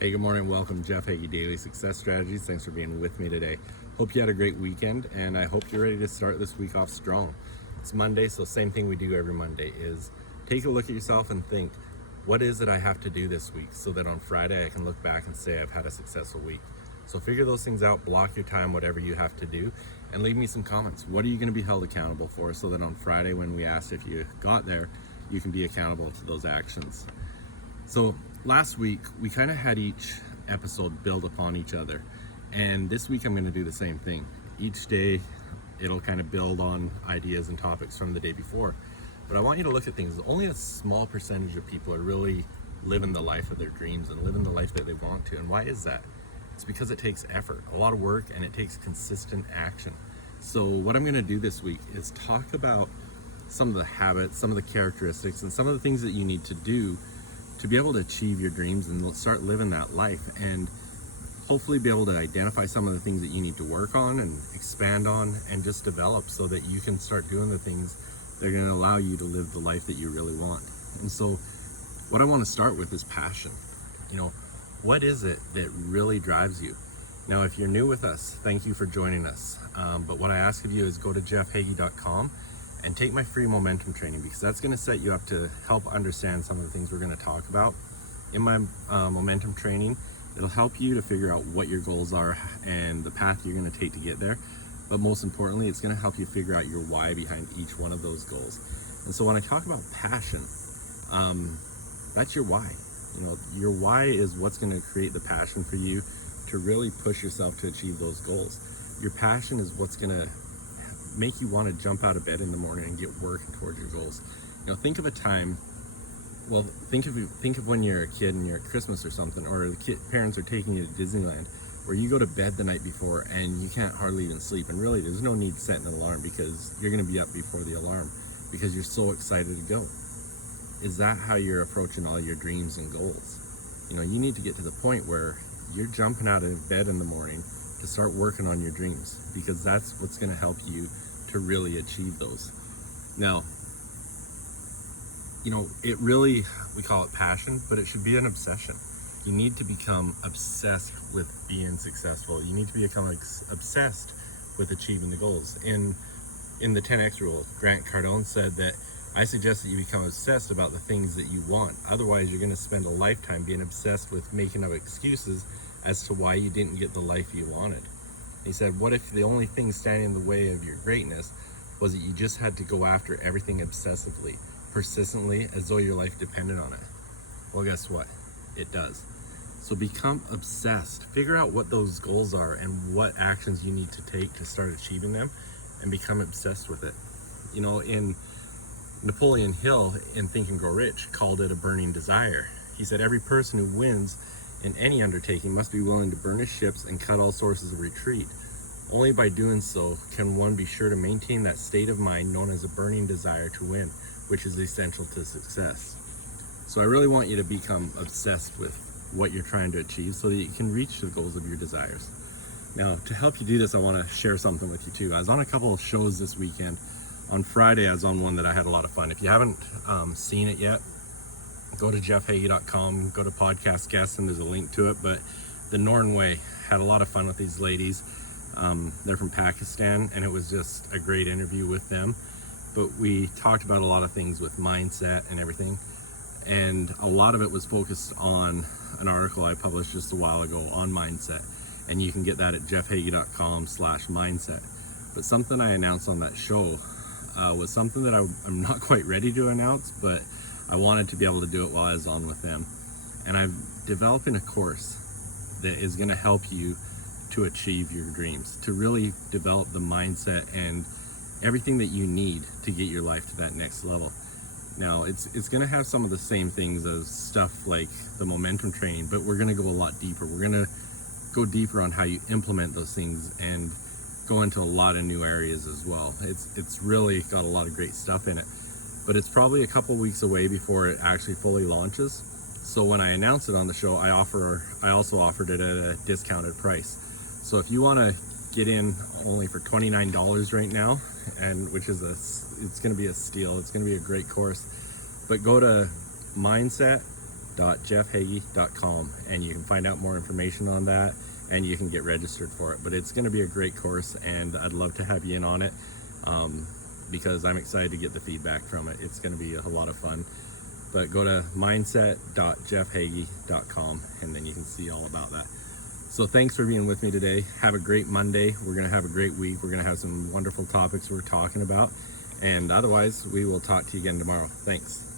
Hey, good morning. Welcome, Jeff Heggie, Daily Success Strategies. Thanks for being with me today. Hope you had a great weekend, and I hope you're ready to start this week off strong. It's Monday, so same thing we do every Monday is take a look at yourself and think, what is it I have to do this week so that on Friday I can look back and say I've had a successful week. So figure those things out, block your time, whatever you have to do, and leave me some comments. What are you going to be held accountable for so that on Friday when we ask if you got there, you can be accountable to those actions. So last week, we kind of had each episode build upon each other. And this week, I'm going to do the same thing. Each day, it'll kind of build on ideas and topics from the day before. But I want you to look at things. Only a small percentage of people are really living the life of their dreams and living the life that they want to. And why is that? It's because it takes effort, a lot of work, and it takes consistent action. So what I'm going to do this week is talk about some of the habits, some of the characteristics, and some of the things that you need to do to be able to achieve your dreams and start living that life, and hopefully be able to identify some of the things that you need to work on and expand on and just develop so that you can start doing the things that are going to allow you to live the life that you really want. And so what I want to start with is passion. What is it that really drives you? Now, if you're new with us, thank you for joining us. But what I ask of you is go to jeffheggie.com and take my free momentum training, because that's going to set you up to help understand some of the things we're going to talk about. In my momentum training, it'll help you to figure out what your goals are and the path you're going to take to get there. But most importantly, it's going to help you figure out your why behind each one of those goals. And so when I talk about passion, that's your why. Your why is what's going to create the passion for you to really push yourself to achieve those goals. Your passion is what's going to make you want to jump out of bed in the morning and get working towards your goals. Think of a time, think of when you're a kid and you're at Christmas or something, or the parents are taking you to Disneyland, where you go to bed the night before and you can't hardly even sleep, and really there's no need setting an alarm because you're going to be up before the alarm because you're so excited to go. Is that how you're approaching all your dreams and goals? You need to get to the point where you're jumping out of bed in the morning to start working on your dreams, because that's what's going to help you to really achieve those. Now, it really, we call it passion, but it should be an obsession. You need to become obsessed with being successful. You need to become obsessed with achieving the goals. In the 10X rule, Cardone said that I suggest that you become obsessed about the things that you want. Otherwise, you're going to spend a lifetime being obsessed with making up excuses as to why you didn't get the life you wanted. He said, what if the only thing standing in the way of your greatness was that you just had to go after everything obsessively, persistently, as though your life depended on it? Well, guess what? It does. So become obsessed. Figure out what those goals are and what actions you need to take to start achieving them, and become obsessed with it. In Napoleon Hill, in Think and Grow Rich, called it a burning desire. He said every person who wins in any undertaking must be willing to burn his ships and cut all sources of retreat. Only by doing so can one be sure to maintain that state of mind known as a burning desire to win, which is essential to success. So I really want you to become obsessed with what you're trying to achieve so that you can reach the goals of your desires. Now, to help you do this, I want to share something with you too. I was on a couple of shows this weekend. On Friday, I was on one that I had a lot of fun. If you haven't seen it yet, go to jeffheggie.com, go to podcast guests, and there's a link to it. But the Norton Way, had a lot of fun with these ladies. They're from Pakistan, and it was just a great interview with them. But we talked about a lot of things with mindset and everything. And a lot of it was focused on an article I published just a while ago on mindset. And you can get that at jeffheggie.com/mindset. But something I announced on that show was something that I'm not quite ready to announce, but I wanted to be able to do it while I was on with them. And I'm developing a course that is going to help you to achieve your dreams, to really develop the mindset and everything that you need to get your life to that next level. Now, it's going to have some of the same things as stuff like the momentum training, but we're going to go a lot deeper. We're going to go deeper on how you implement those things and go into a lot of new areas as well. It's really got a lot of great stuff in it, but it's probably a couple weeks away before it actually fully launches. So when I announce it on the show, I also offered it at a discounted price. So if you want to get in only for $29 right now, and it's going to be a steal. It's going to be a great course. But go to mindset.com mindset.jeffheggie.com, and you can find out more information on that, and you can get registered for it. But it's going to be a great course, and I'd love to have you in on it, because I'm excited to get the feedback from it. It's going to be a lot of fun. But go to mindset.jeffheggie.com, and then you can see all about that. So thanks for being with me today. Have a great Monday. We're going to have a great week. We're going to have some wonderful topics we're talking about. And otherwise, we will talk to you again tomorrow. Thanks.